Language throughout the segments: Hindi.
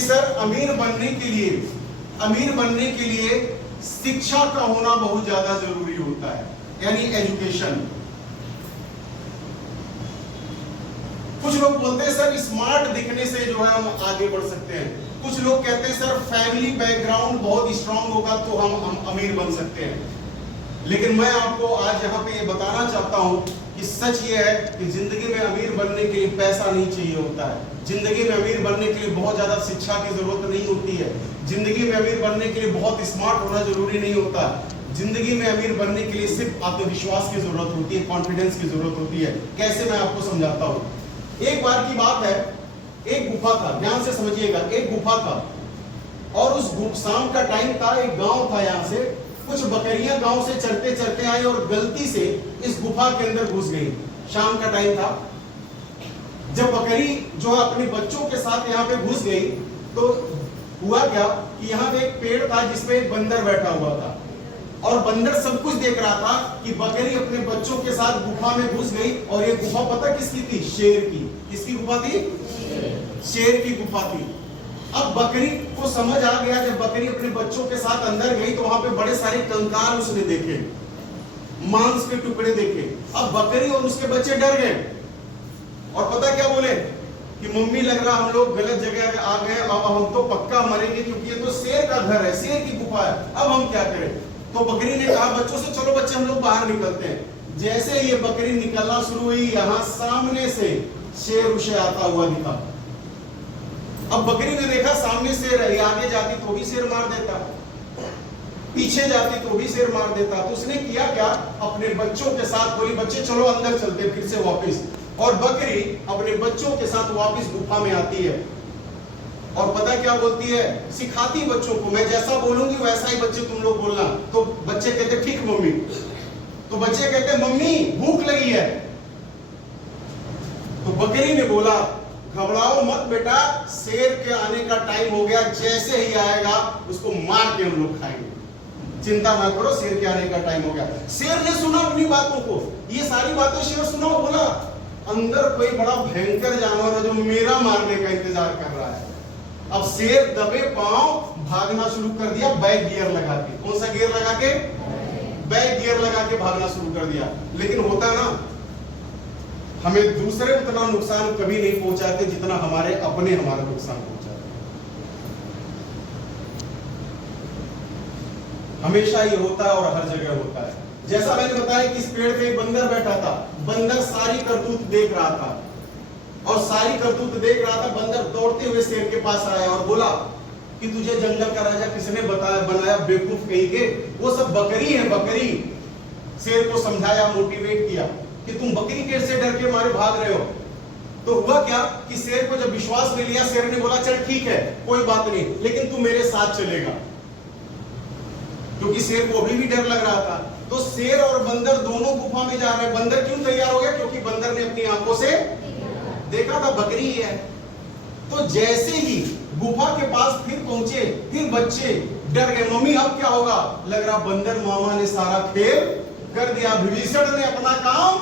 कि सर अमीर बनने के लिए शिक्षा का होना बहुत ज्यादा जरूरी होता है, यानी एजुकेशन। कुछ लोग बोलते हैं सर स्मार्ट दिखने से जो है हम आगे बढ़ सकते हैं। कुछ लोग कहते हैं सर फैमिली बैकग्राउंड बहुत स्ट्रांग होगा तो हम अमीर बन सकते हैं। लेकिन मैं आपको आज यहाँ पे ये बताना चाहता हूँ कि सच ये है कि जिंदगी में अमीर बनने के लिए पैसा नहीं चाहिए होता है। जिंदगी में अमीर बनने के लिए बहुत ज्यादा शिक्षा की जरूरत नहीं होती है। जिंदगी में अमीर बनने के लिए बहुत स्मार्ट होना जरूरी नहीं होता। जिंदगी में अमीर बनने के लिए सिर्फ आत्मविश्वास की जरूरत होती है, कॉन्फिडेंस की जरूरत होती है। कैसे, मैं आपको समझाता हूँ। एक बार की बात है, एक गुफा था, ध्यान से समझिएगा। एक गुफा था और उस शाम का टाइम था, एक गांव था, यहाँ से कुछ बकरियां गांव से चलते चलते आई और गलती से इस गुफा के अंदर घुस गई। शाम का टाइम था। जब बकरी जो है अपने बच्चों के साथ यहाँ पे घुस गई तो हुआ क्या कि यहाँ पे एक पेड़ था जिसपे एक बंदर बैठा हुआ था और बंदर सब कुछ देख रहा था कि बकरी अपने बच्चों के साथ गुफा में घुस गई। और ये गुफा पता किसकी थी? शेर की। किसकी गुफा थी? शेर की गुफा थी। अब बकरी को समझ आ गया, जब बकरी अपने बच्चों के साथ अंदर गई तो वहां पे बड़े सारे कंकाल उसने देखे, मांस के टुकड़े देखे। अब बकरी और उसके बच्चे डर गए और पता क्या बोले कि मम्मी लग रहा हम लोग गलत जगह आ गए, अब हम तो पक्का मरेंगे क्योंकि ये तो शेर का घर है, शेर की गुफा है, अब हम क्या करें। तो बकरी ने कहा बच्चों से, चलो बच्चे हम लोग बाहर निकलते हैं। जैसे ये बकरी निकलना शुरू हुई, यहां सामने से शेर उसे आता हुआ दिखा। अब बकरी ने देखा सामने शेर है, आगे जाती तो भी शेर मार देता, पीछे जाती तो भी शेर मार देता। तो उसने किया क्या, अपने बच्चों के साथ बोली बच्चे चलो अंदर चलते फिर से वापस। और बकरी अपने बच्चों के साथ वापस गुफा में आती है और पता क्या बोलती है, सिखाती बच्चों को, मैं जैसा बोलूंगी वैसा ही बच्चे तुम लोग बोलना। तो बच्चे कहते ठीक मम्मी। तो बच्चे कहते मम्मी भूख लगी है। तो बकरी ने बोला घबराओ मत बेटा, शेर के आने का टाइम हो गया, जैसे ही आएगा उसको मार के हम लोग खाएंगे, चिंता ना करो, शेर के आने का टाइम हो गया। शेर ने सुना अपनी बातों को, ये सारी बातें शेर सुना, बोला अंदर कोई बड़ा भयंकर जानवर है जो मेरा मारने का इंतजार कर रहा है। अब शेर दबे पांव भागना शुरू कर दिया, बैक गियर लगा के। कौन सा गियर लगा के? बैक गियर लगा के भागना शुरू कर दिया। लेकिन होता ना, हमें दूसरे उतना नुकसान कभी नहीं पहुंचाते जितना हमारे अपने हमारा नुकसान पहुंचाते। हमेशा ये होता है और हर जगह होता है। जैसा मैंने बताया कि इस पेड़ पे एक बंदर बैठा था, बंदर सारी करतूत देख रहा था और सारी करतूत देख रहा था। बंदर दौड़ते हुए शेर के पास आया और बोला कि तुझे जंगल का राजा किसने बताया बनाया, बेवकूफ कहीं के, वो सब बकरी है बकरी। शेर को समझाया, मोटिवेट किया कि तुम बकरी के से डर के मारे भाग रहे हो। तो हुआ क्या कि शेर को जब विश्वास में लिया, शेर ने बोला चल ठीक है कोई बात नहीं, लेकिन तू मेरे साथ चलेगा, क्योंकि शेर को अभी भी डर लग रहा था। तो शेर और बंदर दोनों गुफा में जा रहे हैं। बंदर क्यों तैयार हो गया? क्योंकि बंदर ने अपनी आंखों से देखा था बकरी है। तो जैसे ही गुफा के पास फिर पहुंचे, फिर बच्चे डर गए, मम्मी अब क्या होगा। लग रहा बंदर मामा ने सारा खेल कर दिया, विभीषण ने अपना काम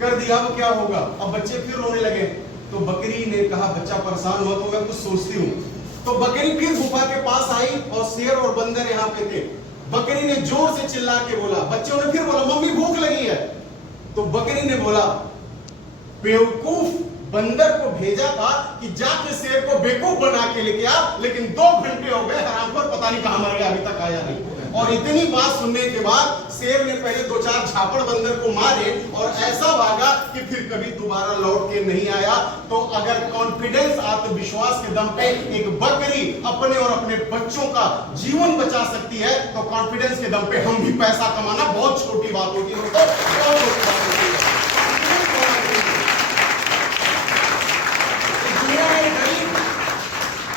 कर दिया, अब क्या होगा। अब बच्चे फिर रोने लगे। तो बकरी ने कहा बच्चा परेशान हुआ तो मैं कुछ सोचती हूँ। तो बकरी फिर गुफा के पास आई और शेर और बंदर यहाँ पे थे। बकरी ने जोर से चिल्ला के बोला, बच्चों ने फिर बोला मम्मी भूख लगी है। तो बकरी ने बोला बेवकूफ, बंदर को भेजा था कि जाके शेर को बेवकूफ बना के लेके आ, लेकिन 2 घंटे हो गए, हरामखोर पता नहीं कहां मर गया, अभी तक आया नहीं। और इतनी बात सुनने के बाद शेर ने पहले 2-4 झापड़ बंदर को मारे और ऐसा भागा कि फिर कभी दोबारा लौट के नहीं आया। तो अगर कॉन्फिडेंस, आत्मविश्वास के दम पे एक बकरी अपने और अपने बच्चों का जीवन बचा सकती है, तो कॉन्फिडेंस के दम पे हम भी पैसा कमाना बहुत छोटी बात होती है दोस्तों, बहुत छोटी बात होती है।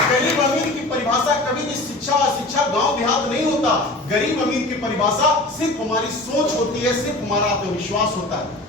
गरीब अमीर की परिभाषा कभी भी शिक्षा अशिक्षा गांव देहात नहीं होता। गरीब अमीर की परिभाषा सिर्फ हमारी सोच होती है, सिर्फ हमारा आत्मविश्वास होता है।